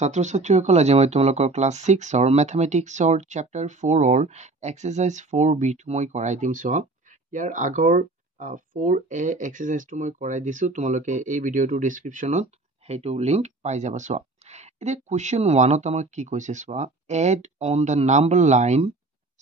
ছাত্ৰ ছাত্ৰীসকল আজি মই তোমালোকৰ ক্লাছ 6 মেথমেটিক্সৰ চেপ্টাৰ 4 এক্সাৰসাইজ 4b টো মই কৰাই দিম। চোৱা ইয়াৰ আগৰ 4a এক্সাৰসাইজটো মই কৰাই দিছো, তোমালোকে এই ভিডিঅ'টোৰ ডেসক্ৰিপচনত সেইটো লিংক পাই যাবা। চোৱা এতিয়া কোৱেশ্চন 1ত আমাক কি কৈছে, চোৱা add on the number line.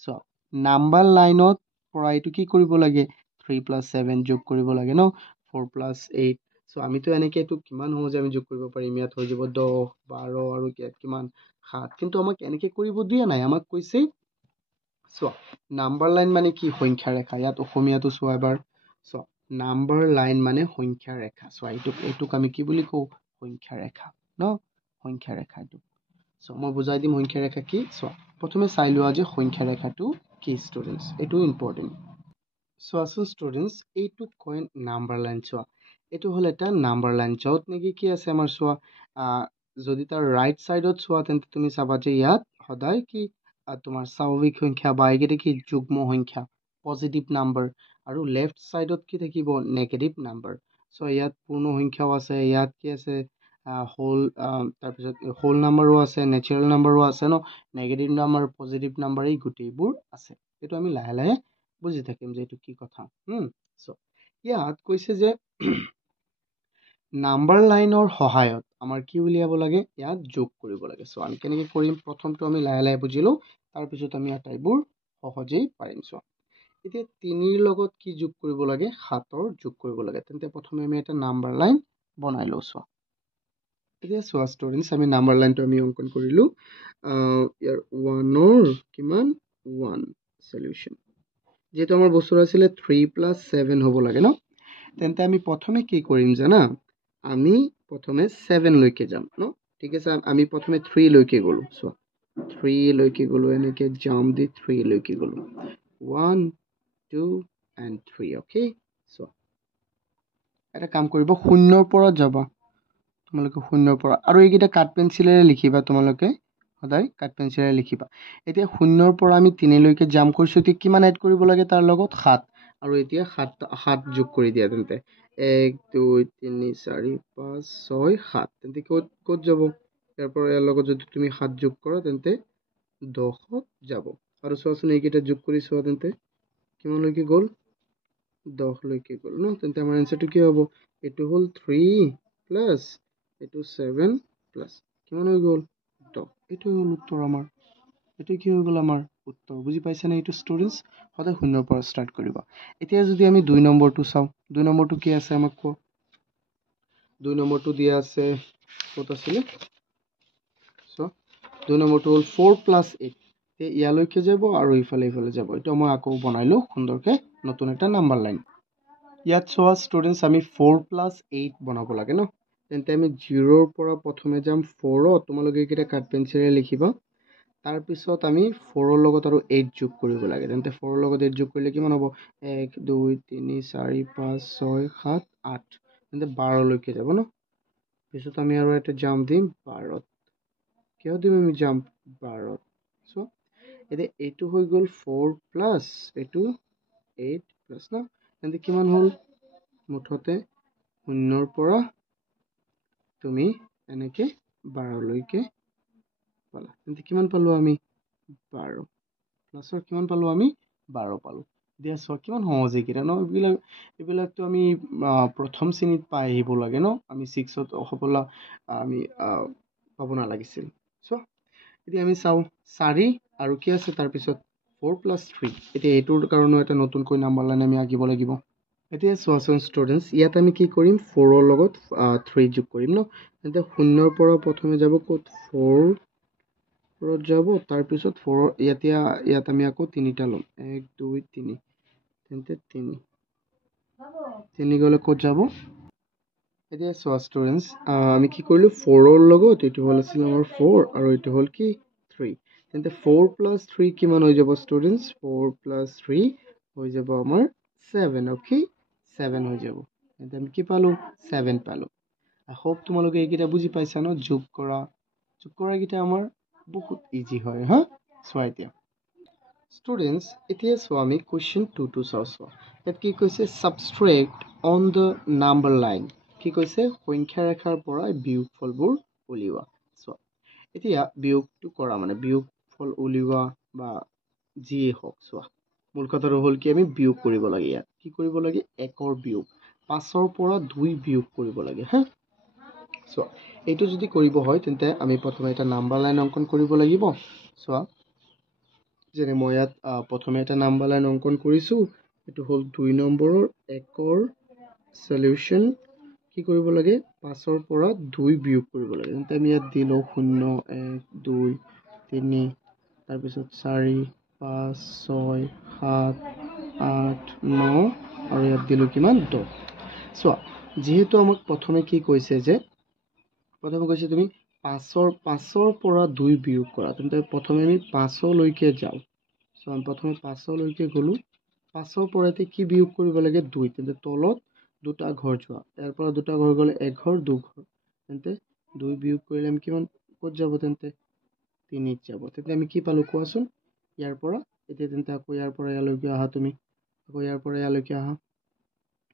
চোৱা নাম্বাৰ লাইনত পৰা এইটো কি কৰিব লাগে, 3 + 7 যোগ কৰিব লাগে ন, 4 + 8। সো আমিতো এনেকে এইটো কিমান সহজে আমি যোগ কৰিব পাৰিম, ইয়াত হৈ যাব 10 12 আৰু ইয়াত কিমান 7, কিন্তু আমাক এনেকে কৰিব দিয়া নাই, আমাক কৈছে চোৱা নাম্বাৰ লাইন মানে কি, সংখ্যা ৰেখা। ইয়াত অসমীয়াটো চোৱা এবাৰ, চোৱা নাম্বাৰ লাইন মানে সংখ্যা ৰেখা। চোৱা এইটোক আমি কি বুলি কওঁ, সংখ্যা ৰেখা ন, সংখ্যা ৰেখা এইটো। সো মই বুজাই দিম সংখ্যা ৰেখা কি। চোৱা প্ৰথমে চাই লোৱা যে সংখ্যা ৰেখাটো কি ষ্টুডেন্টস, এইটো ইম্পৰ্টেন্ট। চোৱাচোন ষ্টুডেন্টস, এইটো কয় নাম্বাৰ লাইন। চোৱা এইটো হল এটা নাম্বাৰ লাইন, য'ত নেকি কি আছে আমাৰ, চোৱা যদি তাৰ ৰাইট সাইডত চোৱা তেন্তে তুমি চাবা যে ইয়াত সদায় কি তোমাৰ স্বাভাৱিক সংখ্যা বা এইকেইটা কি যুগ্ম সংখ্যা, পজিটিভ নাম্বাৰ, আৰু লেফট সাইডত কি থাকিব, নেগেটিভ নাম্বাৰ। সো ইয়াত পূৰ্ণ সংখ্যাও আছে, ইয়াত কি আছে হোল, তাৰপিছত হোল নাম্বাৰো আছে, নেচাৰেল নাম্বাৰো আছে ন, নেগেটিভ নাম্বাৰ, পজিটিভ নাম্বাৰ, এই গোটেইবোৰ আছে। এইটো আমি লাহে লাহে বুজি থাকিম যে এইটো কি কথা। সো ইয়াত কৈছে যে নাম্বাৰ লাইনৰ সহায়ত আমাৰ কি উলিয়াব লাগে, ইয়াত যোগ কৰিব লাগে। সো আমি কেনেকৈ কৰিম, প্ৰথমটো আমি লাহে লাহে বুজিলো, তাৰপিছত আমি আটাইবোৰ সহজেই পাৰিম। চোৱা এতিয়া 3ৰ লগত কি যোগ কৰিব লাগে, 7ৰ যোগ কৰিব লাগে। তেন্তে প্ৰথমে আমি এটা নাম্বাৰ লাইন বনাই লওঁ। চোৱা এতিয়া চোৱা ষ্টুডেন্টস, আমি নাম্বাৰ লাইনটো আমি অংকন কৰিলো। ইয়াৰ 1ৰ কিমান 1 সলিউশন, যেহেতু আমাৰ বস্তু আছিলে 3 + 7 হ'ব লাগে ন, তেন্তে আমি প্ৰথমে কি কৰিম জানা, আমি প্ৰথমে 7 লৈকে যাম ন, ঠিক আছে। আমি প্ৰথমে 3 লৈকে গ'লো। চোৱা 3 লৈকে গ'লো, এনেকে জাম্প দি 3 লৈকে গ'লো, 1 2 and 3। অ'কে, চোৱা এটা কাম কৰিব, 0ৰ পৰা যাবা তোমালোকে, 0ৰ পৰা, আৰু এইকেইটা কাঠ পেঞ্চিলেৰে লিখিবা, তোমালোকে সদায় কাঠ পেঞ্চিলেৰে লিখিবা। এতিয়া 0ৰ পৰা আমি 3 লৈকে জাম্প কৰিছো, এতিয়া কিমান এড কৰিব লাগে তাৰ লগত, 7, আৰু এতিয়া 7 যোগ কৰি দিয়া। তেন্তে 1 2 3 4 5 6 7, তেন্তে ক'ত যাব, ইয়াৰ পৰা ইয়াৰ লগত যদি তুমি 7 যোগ কৰা তেন্তে 10ত যাব। আৰু চোৱাচোন এইকেইটা যোগ কৰি চোৱা, তেন্তে কিমানলৈকে গ'ল, 10 লৈকে গ'ল ন। তেন্তে আমাৰ এনসাৰটো কি হ'ব, এইটো হ'ল 3 প্লাস এইটো 7 প্লাস কিমান হৈ গ'ল 10। এইটো হ'ল উত্তৰ আমাৰ, এইটো কি হৈ গ'ল আমাৰ উত্তৰ। বুজি পাইছানে এইটো ষ্টুডেন্টস, সদায় 0ৰ পৰা ষ্টাৰ্ট কৰিবা। এতিয়া যদি আমি 2 নম্বৰটো চাওঁ, 2 নম্বৰটো কি আছে আমাক কোৱা, 2 নম্বৰটো দিয়া আছে ক'ত আছিলে, চোৱা 2 নম্বৰটো হ'ল 4 + 8, ইয়ালৈকে যাব আৰু ইফালে যাব। এইটো মই আকৌ বনাইলো সুন্দৰকে নতুন এটা নাম্বাৰ লাইন। ইয়াত চোৱা ষ্টুডেন্টস, আমি 4 + 8 বনাব লাগে ন, তেন্তে আমি 0ৰ পৰা প্ৰথমে যাম 4ত, তোমালোকে এইকেইটা কাঠ পেঞ্চিলেৰে লিখিবা। তাৰপিছত আমি 4ৰ লগত আৰু 8 যোগ কৰিব লাগে। তেন্তে 4ৰ লগত 8 যোগ কৰিলে কিমান হ'ব, 1 2 3 4 5 6 7 8, তেন্তে 12 লৈকে যাব ন। পিছত আমি আৰু এটা জাম্প দিম 12ত, কিয় দিম আমি জাম্প 12ত। চ' এতিয়া এইটো হৈ গ'ল 4 প্লাছ এইটো 8 প্লাছ ন, তেন্তে কিমান হ'ল, মুঠতে 0ৰ পৰা তুমি এনেকে 12 লৈকে পালা, তেন্তে কিমান পালো আমি 12, প্লাছৰ কিমান পালো আমি 12 পালো। দিয়া চোৱা কিমান সহজ এইকেইটা ন, এইবিলাকতো আমি প্ৰথম শ্ৰেণীত পাই আহিব লাগে ন, আমি 6ত সফলা আমি পাব নালাগিছিল। চোৱা এতিয়া আমি চাওঁ 4 আৰু কি আছে তাৰপিছত 4 + 3, এতিয়া এইটোৰ কাৰণেও এটা নতুনকৈ নাম্বাৰ লাইন আমি আঁকিব লাগিব। এতিয়া চোৱাচোন ষ্টুডেন্টস, ইয়াত আমি কি কৰিম, 4ৰ লগত 3 যোগ কৰিম ন, তেন্তে 0ৰ পৰা প্ৰথমে যাব ক'ত, 4ত যাব, তাৰপিছত 4ৰ ইয়াত আমি আকৌ 3টা ল'ম, 1 2 3, তেন্তে 3 গ'লে ক'ত যাব। এতিয়া চোৱা ষ্টুডেন্টস, আমি কি কৰিলো, 4ৰ লগত এইটো হ'ল আছিল আমাৰ 4 আৰু এইটো হ'ল কি 3, তেন্তে 4 + 3 কিমান হৈ যাব ষ্টুডেন্টস, 4 + 3 হৈ যাব আমাৰ 7। অ'কে, 7 হৈ যাব, তেন্তে আমি কি পালো, 7 পালো। আই হোপ তোমালোকে এইকেইটা বুজি পাইছা ন, যোগ কৰা কেইটা আমাৰ বহুত ইজি হয় হা। চোৱা এতিয়া ষ্টুডেন্টস, এতিয়া চোৱা আমি কুৱেশ্যন 2টো চাওঁ। ইয়াত কি কৈছে, সাবষ্ট্ৰেক্ট অন দ্য নাম্বাৰ লাইন, কি কৈছে, সংখ্যা ৰেখাৰ পৰা বিয়োগফলবোৰ উলিওৱা। চোৱা এতিয়া বিয়োগটো কৰা মানে বিয়োগফল উলিওৱা বা যিয়ে হওক চোৱা মূল কথাটো হ'ল কি আমি বিয়োগ কৰিব লাগে ইয়াত কি কৰিব লাগে 1ৰ বিয়োগ 5ৰ পৰা 2 বিয়োগ কৰিব লাগে হা চোৱা এইটো যদি কৰিব হয় তেন্তে আমি প্ৰথমে এটা নাম্বাৰ লাইন অংকন কৰিব লাগিব চোৱা যেনে মই ইয়াত প্ৰথমে এটা নাম্বাৰ লাইন অংকন কৰিছোঁ এইটো হ'ল 2 নম্বৰৰ 1ৰ সলিউশন কি কৰিব লাগে 5ৰ পৰা 2 বিয়োগ কৰিব লাগে তেন্তে আমি ইয়াত দিলো 0 1 2 3 তাৰপিছত 4 5 6 7 8 9 আৰু ইয়াত দিলো কিমান 10 চোৱা যেহেতু আমাক প্ৰথমে কি কৈছে যে প্ৰথমে কৈছে তুমি 5ৰ পৰা 2 বিয়োগ কৰা তেন্তে প্ৰথমে আমি 5লৈকে যাওঁ সো আমি প্ৰথমে 5লৈকে গলো 5ৰ পৰা কি বিয়োগ কৰিব লাগে 2 তেন্তে তলত দুটা ঘৰ যোৱা ইয়াৰ পৰা দুটা ঘৰ গলে এক ঘৰ দু ঘৰ তেন্তে 2 বিয়োগ কৰিলে আমি কিমান ক'ত যাব তেন্তে 3ত যাব তেন্তে আমি কি পালো কোৱাচোন ইয়াৰ পৰা এতিয়া তেন্তে আকৌ ইয়াৰ পৰা ইয়ালৈকে আহা তুমি আকৌ ইয়াৰ পৰা ইয়ালৈকে আহা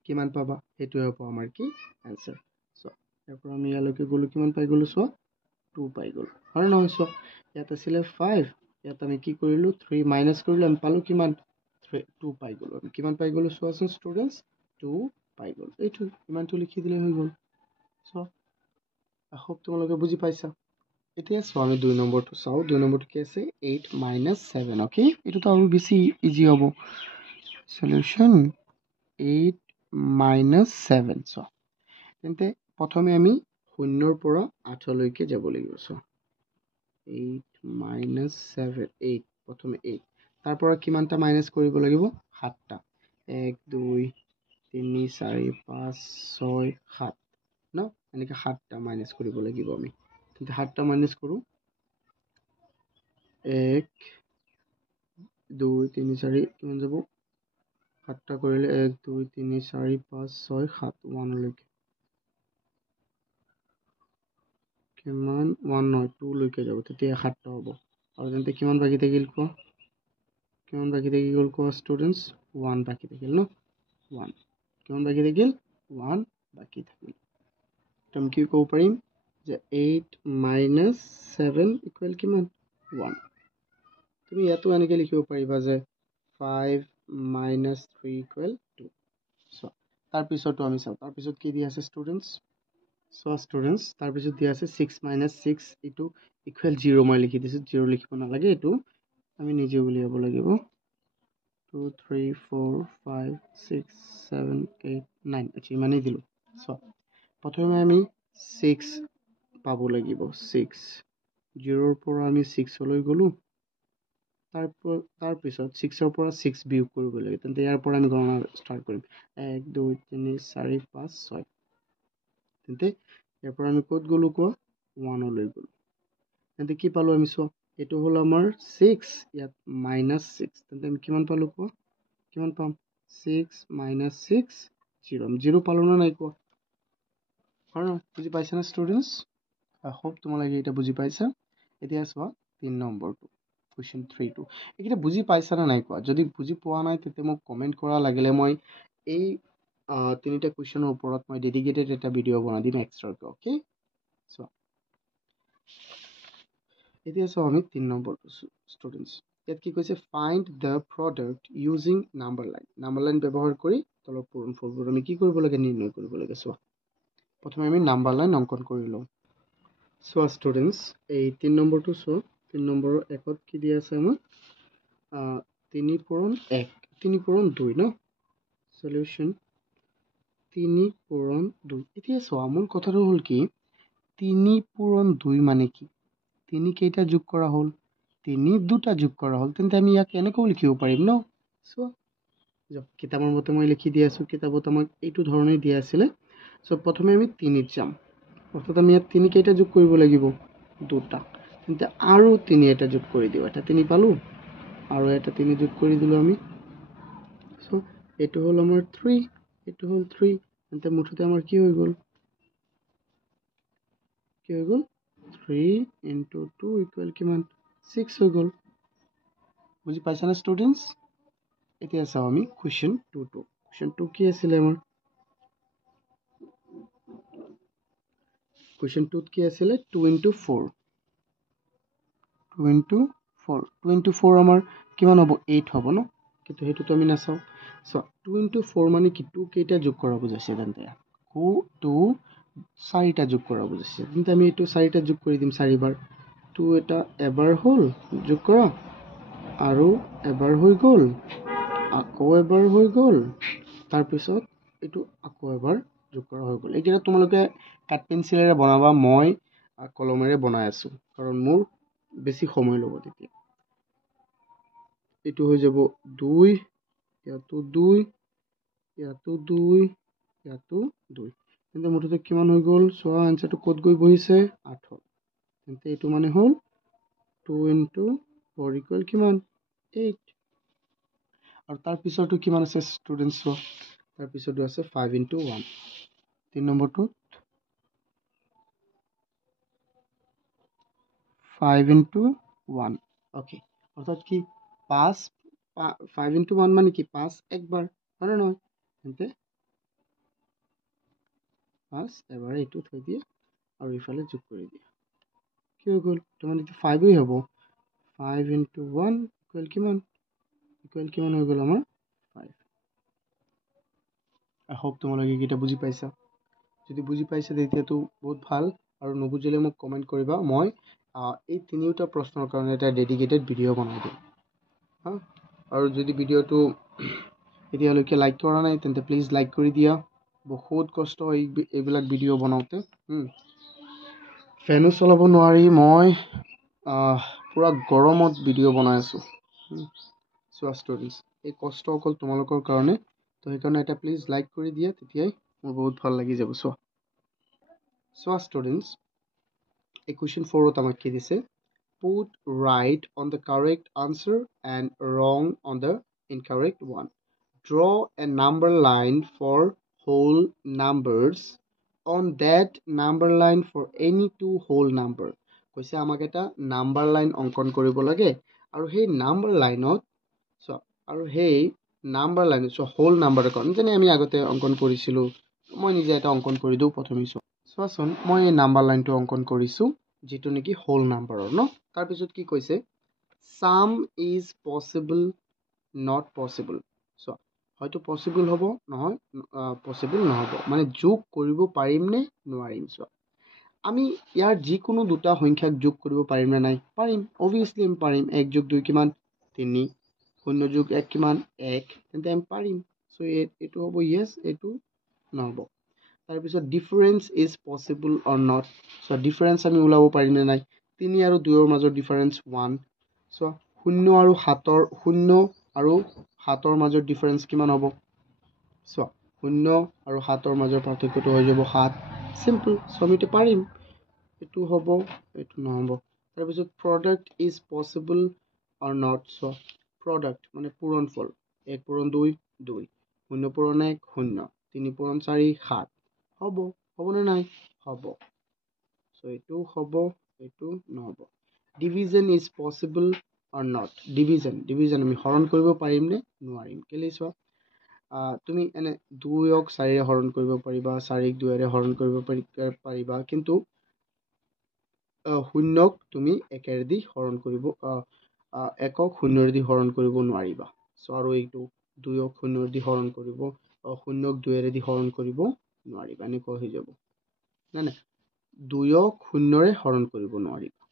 কিমান পাবা এটোৱে হ'ব আমাৰ কি आंसर সো ইয়াৰ পৰা আমি ইয়ালৈকে গলো কিমান পাই গলো সো 2 পাই গলো হয় নহয় সো ইয়াত আছিল 5 ইয়াত আমি কি কৰিলো 3 মাইনাস কৰিলো আমি পালো কিমান 2 পাই গলো আমি কিমান পাই গলো সোৱাচোন ষ্টুডেন্টস 2 পাই গলো এইটো ইমানটো লিখি দিলে হৈ গল সো আই হোপ তোমালোকে বুজি পাইছা এতিয়া সো আমি 2 নম্বৰটো চাও 2 নম্বৰটো কি আছে 8 - 7 ওকে এটো তো আৰু বেছি ইজি হ'ব সলিউশন 8 - 7 সো তেন্তে প্ৰথমে আমি 0ৰ পৰা 8লৈকে যাব লাগিব সো 8 - 7 8 প্ৰথমে 8 তাৰ পৰা কিমানটা মাইনাস কৰিব লাগিব 7টা 1 2 3 4 5 6 7 ন এনেকৈ 7টা মাইনাস কৰিব লাগিব আমি তেন্তে 7টা মাইনাস কৰো 1 2 3 4 কিমান যাব 7টা কৰিলে 1 2 3 4 5 6 7 1 লৈকে কিমান 1 নহয় 2 লৈকে যাব তেতিয়া 7টা হ'ব আৰু তেন্তে কিমান বাকি থাকিল কোৱা কিমান বাকি থাকি গ'ল কোৱা ষ্টুডেন্টস 1 বাকি থাকিল ন 1 কিমান বাকি থাকিল 1 বাকি থাকিল তুমি কি ক'ব পাৰিম যে 8 - 7 ইকুৱেল কিমান 1 তুমি ইয়াতো এনেকৈ লিখিব পাৰিবা যে 5 - 3 ইকুৱেল 2 সো তাৰ পিছতো আমি চাও তাৰ পিছত কি দিয়া আছে ষ্টুডেন্টস সো ষ্টুডেন্টস তাৰ পিছত দিয়া আছে 6 - 6 ইটো ইকুৱেল 0 মই লিখি দিছো 0 লিখিব নালাগে এটো আমি নিজে উলিয়াব লাগিব 2 3 4 5 6 7 8 9 আচ্ছা ইমানেই দিলো সো প্ৰথমে আমি 6 পাব লাগিব 6 0ৰ পৰা আমি 6লৈ গলো তাৰ পিছত 6ৰ পৰা 6 বিয়োগ কৰিব লাগে তেন্তে ইয়াৰ পৰা আমি গণনা ষ্টাৰ্ট কৰিম 1 2 3 4 5 6 তেন্তে ইয়াৰ পৰা আমি ক'ত গলো কোৱা 1লৈ গলো তেন্তে কি পালো আমি চোৱা এটো হল আমাৰ 6 ইয়াত -6 তেন্তে আমি কিমান পালো কোৱা কিমান পাম 6 - 6 0 0 পালো না নাই কোৱা হয় না বুজি পাইছা না ষ্টুডেন্টস আই হোপ তোমালোকে এটা বুজি পাইছা এতিয়া চোৱা 3 নম্বৰটো কোৱেশ্চন 3 টো এইটা বুজি পাইছা না নাই কোৱা যদি বুজি পোৱা নাই তেতে মোক কমেন্ট কৰা লাগিলে মই এই তিনিটা কোৱেশ্চনৰ ওপৰত মই ডেডিকেটেড এটা ভিডিও বনাই দিম এক্সট্ৰাকৈ ওকে সো এতিয়া সো আমি 3 নম্বৰটো ষ্টুডেন্টস ইয়াত কি কৈছে find the product using number line ব্যৱহাৰ কৰি তলৰ পূৰণফলবোৰ আমি কি কৰিব লাগে নিৰ্ণয় কৰিব লাগে সো প্ৰথমে আমি নাম্বাৰ লাইন অংকন কৰি লওঁ সো ষ্টুডেন্টস এই 3 নম্বৰটো সো 3 নম্বৰৰ 1ত কি দিয়া আছে আমাক 3 পূৰণ 1 3 পূৰণ 2 ন সলিউশন 3 পূৰণ 2 এতিয়া সো মূল কথাটো হ'ল কি 3 পূৰণ 2 মানে কি 3 কেইটা যোগ কৰা হল 3 দুটা যোগ কৰা হল তেন্তে আমি ইয়াক এনেকৈ লিখিব পাৰিম ন সো কিতাপৰ মতে মই লিখি দি আছো কিতাপত আমাক এইটো ধৰণে দিয়া আছিল সো প্ৰথমে আমি 3ত যাম অৰ্থাৎ আমি ইয়াত 3 কেইটা যোগ কৰিব লাগিব দুটা তেন্তে আৰু 3 এটা যোগ কৰি দিও এটা 3 পালো আৰু এটা 3 যোগ কৰি দিলো আমি সো এটো হল আমাৰ 3 এটো হল 3 তেন্তে মুঠতে আমাৰ কি হৈ গল 3 * 2 ইকুৱেল কিমান 6 হৈ গল বুজি পাইছা না ষ্টুডেন্টস এতিয়া চাও আমি কোৱেশ্চন 2 কি আছিল আমাৰ কোৱেশ্চন 2 কি আছিল 2 * 4 2 into 4 2 into 4 আমাৰ কিমান হ'ব 8 হ'ব ন কিন্তু হেতুটো আমি নাচাও সো 2 into 4 মানে কি 2 কেইটা যোগ কৰা বুজাইছে তেন্তে 2 4টা যোগ কৰা বুজাইছে তেন্তে আমি এটো 4টা যোগ কৰি দিম 4 বাৰ 2 এটা এবাৰ হল যোগ কৰা আৰু এবাৰ হৈ গল আকৌ এবাৰ হৈ গল তাৰ পিছত এটো আকৌ এবাৰ যোগ কৰা হৈ গল এতিয়া তোমালোকে কাট পেন্সিলেৰে বনাবা মই কলমেৰে বনাই আছো কাৰণ মোৰ বেছি সময় ল'ব তেতিয়া এটো হৈ যাব 2 ইয়াতো 2 ইয়াতো 2 ইয়াতো 2 তেন্তে মুঠতে কিমান হৈ গল সোৱা আনসাৰটো কত গৈ বহিছে 8 তেন্তে এটো মানে হল 2 into 4 equal কিমান 8 আৰু তাৰ পিছৰটো কিমান আছে ষ্টুডেন্টস তাৰ পিছৰটো আছে 5 into 1 3 নম্বৰটো 5 into 1 ওকে অর্থাৎ কি 5 into 1 মানে কি 5 একবার হয় না তেন্তে 5 এবারে এটু থৈ দিয়ে আৰু ইফালে যোগ কৰি দিয়ে কি হৈ গল তো মানে 5 ই হ'ব 5 into 1 equal কিমান হৈ গল আমাৰ 5 I hope তোমালোকে কিটা বুজি পাইছা যদি বুজি পাইছা তেতিয়াতো বহুত ভাল আৰু নবুজিলে মোক কমেন্ট কৰিবা মই এই তিনিটা প্ৰশ্নৰ কাৰণে এটা ডেডিকেটেড ভিডিও বনাই দিম হা আৰু যদি ভিডিওটো এতিয়ালৈকে লাইক কৰা নাই তেন্তে প্লিজ লাইক কৰি দিয়া বহুত কষ্ট হয় এইবিলাক ভিডিও বনাওতে ফেনো চলাব নোৱাৰি মই পুৰা গৰমত ভিডিও বনাই আছো সো ষ্টুডেন্টস এই কষ্ট অকল তোমালোকৰ কাৰণে তো সেইকাৰণে এটা প্লিজ লাইক কৰি দিয়া তেতিয়াই মোৰ বহুত ভাল লাগি যাব সো ষ্টুডেন্টস এই কোৱেশ্চন 4 ত আমাক কি দিছে put right on the correct answer and wrong on the incorrect one draw a number line for whole numbers on that number line for any two whole number কৈছে আমাক এটা number line অঙ্কন কৰিব লাগে আৰু সেই নাম্বাৰ লাইনত so আৰু সেই number line so whole number কোন যেনে আমি আগতে অঙ্কন কৰিছিলো মই নিজে এটা অঙ্কন কৰি দিও প্ৰথমে সোৱাচোন মই এই নাম্বাৰ লাইনটো অঙ্কন কৰিছো যেটো নেকি হোল নাম্বাৰৰ ন তাৰ পিছত কি কৈছে sum is possible not possible so হয়তো পসিবল হ'ব নহয় পসিবল নহব মানে যোগ কৰিব পাৰিম নে নোৱাৰিম সো আমি ইয়াৰ যিকোনো দুটা সংখ্যাক যোগ কৰিব পাৰিম নে নাই পাৰিম obviously আমি পাৰিম 1 যোগ 2 কিমান 3 0 যোগ 1 কিমান 1 তেন্তে আমি পাৰিম সো এটো হ'ব yes এটো নহব তাৰ পিছত difference is possible or not so difference আমি উলাব পাৰিম নে নাই 3 আৰু 2 ৰ মাজৰ ডিফাৰেন্স 1 সো 0 আৰু 7 আৰু 7 ৰ মাজৰ ডিফাৰেন্স কিমান হ'ব সো 0 আৰু 7 ৰ মাজৰ পাৰ্থক্যটো হৈ যাব 7 সিম্পল সো আমি এটো পাৰিম এটো হ'ব এটো নহব তাৰ পিছত product is possible or not so product মানে পূৰণফল 1 পূৰণ 2 2 0 পূৰণ 1 0 3 পূৰণ 4 7 হ'ব নে নাই হ'ব সো এটো হ'ব এটো নহব division is possible or not division আমি হৰণ কৰিব পাৰিম নে নোৱাৰিম কেলে সো তুমি এনে 2ক 4 ৰে হৰণ কৰিব পাৰিবা 4ক 2 ৰে হৰণ কৰিব পাৰিবা কিন্তু 0ক তুমি 1 ৰে দি হৰণ কৰিব 1ক 0 ৰে দি হৰণ কৰিব নোৱাৰিবা সো আৰু এইটো 2ক 0 ৰে দি হৰণ কৰিব 0ক 2 ৰে দি হৰণ কৰিব নোৱাৰিবা এনেকৈ হৈ যাব না 2ক 0 ৰে হৰণ কৰিব নোৱাৰিবা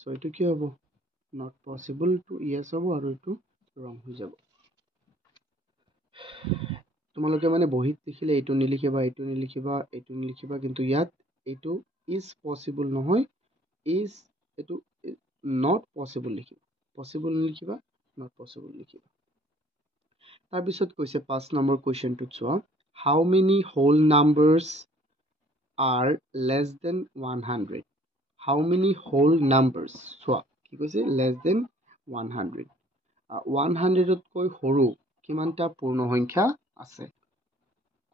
সো এটো কি হ'ব not possible to yes হ'ব আৰু এটো wrong হৈ যাব তোমালোকে মানে বহিত লিখিলে এটো নিলিখিবা কিন্তু ইয়াত এটো is possible নহয় is এটো not possible লিখিবা possible নিলিখিবা not possible লিখিবা তাৰ পিছত কৈছে 5 নম্বৰ কোৱেশ্চনটো চোৱা how many whole numbers are less than 100 how many whole numbers চোৱা কি কৈছে less than 100 100 তকৈ সৰু কিমানটা পূৰ্ণ সংখ্যা আছে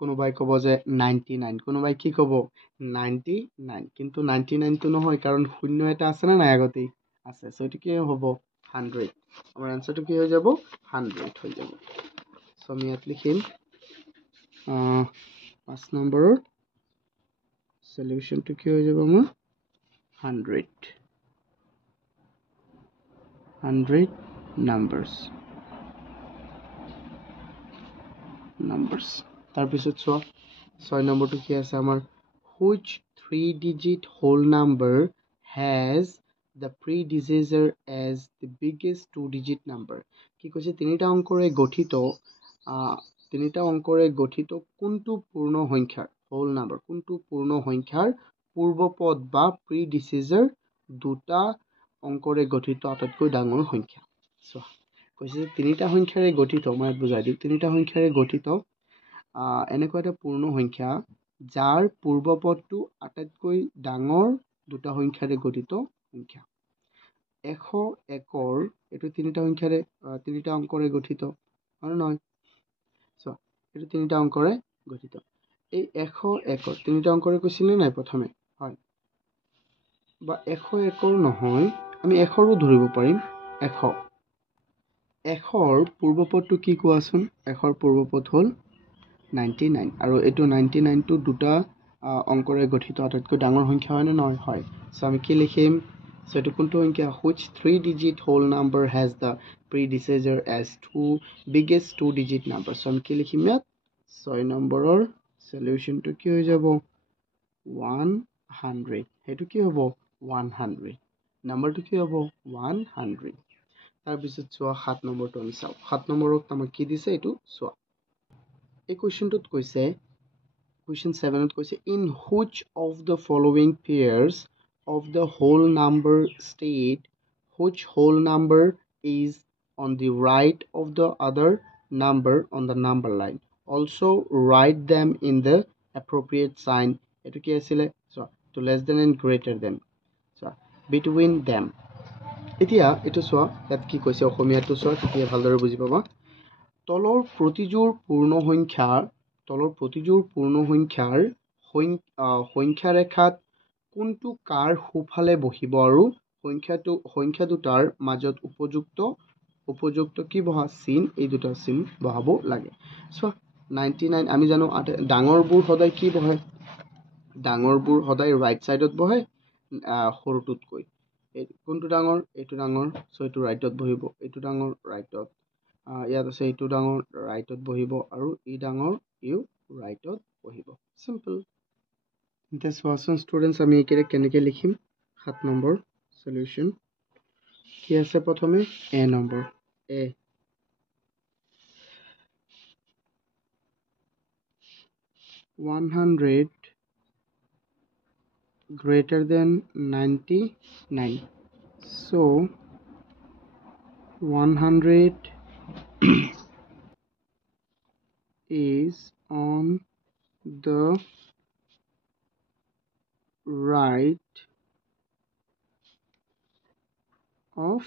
কোনোবাই ক'ব যে 99 কোনোবাই কি ক'ব 99 কিন্তু 99 তো নহয় কাৰণ শূন্য এটা আছে না নাই আগতে আছে সো এটো কি হ'ব 100 আমাৰ আনসাৰটো কি হৈ যাব 100 হৈ যাব সো আমি ইয়াত লিখিম 5 নম্বৰৰ সলিউশনটো কি হৈ যাব আমাৰ 100 100 numbers তাৰপিছত চোৱা 6 নম্বৰটো কি আছে আমাৰ which 3-digit whole number has the predecessor as the biggest 2-digit number কি কৈছে তিনিটা অংকৰে গঠিত কোনটো পূৰ্ণ সংখ্যাৰ whole number কোনটো পূৰ্ণ সংখ্যাৰ পূৰ্বপদ বা predecessor দুটা অংকৰে গঠিত আটাইতকৈ ডাঙৰ সংখ্যা চোৱা কৈছে তিনিটা সংখ্যাৰে গঠিত মই বুজাই দিওঁ তিনিটা সংখ্যাৰে গঠিত এনেকুৱা এটা পূৰ্ণ সংখ্যা যাৰ পূৰ্বপদটো আটাইতকৈ ডাঙৰ দুটা সংখ্যাৰে গঠিত সংখ্যা 101 এইটো তিনিটা অংকৰে গঠিত আৰু নহয় চোৱা এইটো তিনিটা অংকৰে গঠিত এই 101 তিনিটা অংকৰে কৈছিলে নাই প্ৰথমে হয় বা 101 নহয় আমি 100ৰো ধৰিব পাৰিম 100 100ৰ পূৰ্বপদটো কি কোৱাচোন 100ৰ পূৰ্বপদ হ'ল 99 আৰু এইটো 99টো দুটা অংকৰে গঠিত আটাইতকৈ ডাঙৰ সংখ্যা হয়নে নহয় হয় সো আমি কি লিখিম সো এইটো কোনটো সংখ্যা which 3-digit whole number has the predecessor as biggest 2-digit number so আমি কি লিখিম ইয়াত 6 নম্বৰৰ সলিউশনটো কি হৈ যাব 100 সেইটো কি হ'ব 100 নম্বৰটো কি হ'ব 100 তাৰপিছত চোৱা 7 নম্বৰটো আমি চাওঁ 7 নম্বৰত আমাক কি দিছে এইটো চোৱা এই কোৱেশ্চনটোত কৈছে question 7ত কৈছে in which of the following pairs of the whole number state which whole number is on the right of the other number on the number line also write them in the appropriate sign এটো কি আছিল চোৱা to less than and greater than চোৱা between them এতিয়া এটো চোৱা ইয়াত কি কৈছে অসমীয়াটো চোৱা তেতিয়া ভালদৰে বুজি পাবা তলৰ প্ৰতিযোৰ পূৰ্ণ সংখ্যাৰ সংখ্যা ৰেখাত কোনটো কাৰ সোঁফালে বহিব আৰু সংখ্যা দুটাৰ মাজত উপযুক্ত কি বহা চিন এই দুটা চিন বহাব লাগে চোৱা 99 আমি জানো ডাঙৰবোৰ সদায় কি বহে ডাঙৰবোৰ সদায় ৰাইট সাইডত বহে সৰুটোতকৈ কোনটো ডাঙৰ এইটো ডাঙৰ সো এইটো ৰাইটত বহিব এইটো ডাঙৰ ৰাইটত ইয়াত আছে এইটো ডাঙৰ ৰাইটত বহিব আৰু ই ডাঙৰ ইউ ৰাইটত বহিব সিম্পল এতিয়া চোৱাচোন ষ্টুডেন্টস আমি একেৰে কেনেকৈ লিখিম 7 নম্বৰ সলিউশন কি আছে প্ৰথমে এ number A 100 greater than 99 so 100 is on the right of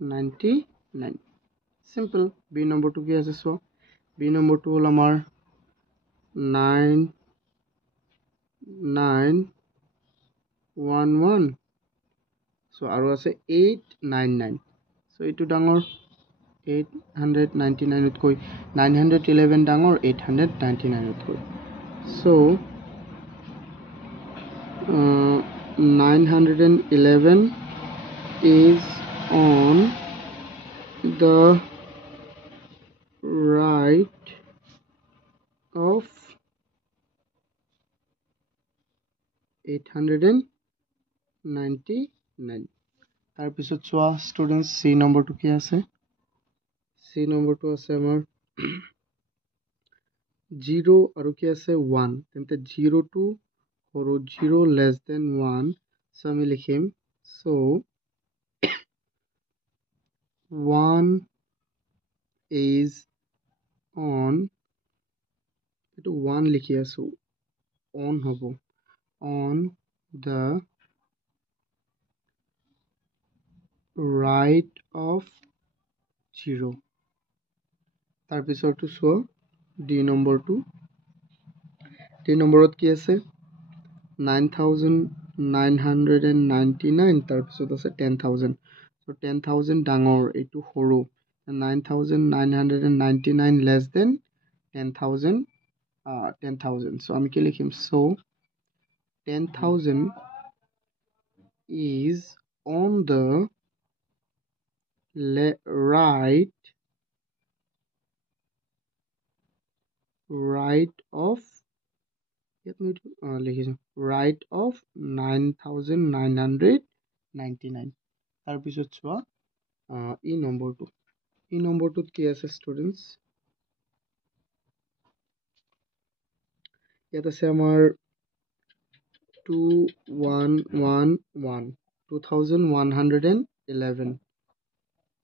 99 simple b number 2 কি আছে সো b number 2 হল আমাৰ 9911 সো আৰু আছে 899 সো এইটো ডাঙৰ 899 তকৈ 911 ডাঙৰ 899 তকৈ so 911 is on the right of 899 তাৰপিছত চোৱা ষ্টুডেন্টস সি নম্বৰটো কি আছে সি নম্বৰটো আছে আমাৰ 0 আৰু কি আছে 1 তেন্তে 0 to সৰু 0 less than 1 সো আমি লিখিম so 1 is on এটো 1 লিখি আছো on হ'ব on the right of 0 তাৰপিছৰটো চোৱা ডি নম্বৰটো ডি নম্বৰত কি আছে 9999 তাৰপিছত আছে 10000 so 10000 ডাঙৰ এইটো সৰু 9999 less than 10000 so আমি কি লিখিম so 10000 is on the right of ইয়াত মই লিখিছোঁ right of 9,999 তাৰপিছত চোৱা এই নম্বৰটোত কি আছে ষ্টুডেণ্টছ ইয়াত আছে আমাৰ 2111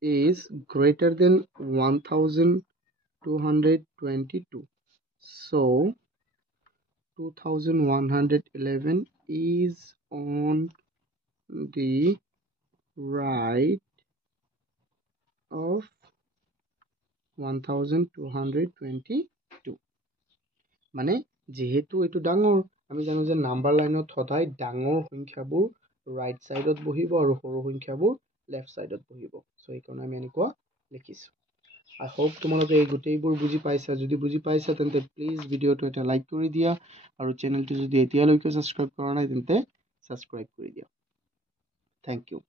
is greater than 1,222 so 2111 is on the right of 1,222 মানে যেহেতু এইটো ডাঙৰ আমি জানো যে নাম্বাৰ লাইনত সদায় ডাঙৰ সংখ্যাবোৰ ৰাইট সাইডত বহিব আৰু সৰু সংখ্যাবোৰ লেফট সাইডত বহিব সো এইকাৰণে আমি এনেকুৱা লিখিছো I hope তোমালোকে এই গোটেইবোৰ বুজি পাইছা যদি বুজি পাইছা তেন্তে প্লিজ ভিডিওটো এটা লাইক কৰি দিয়া আৰু চেনেলটো যদি এতিয়ালৈকে সাবস্ক্ৰাইব কৰা নাই তেন্তে সাবস্ক্ৰাইব কৰি দিয়া Thank you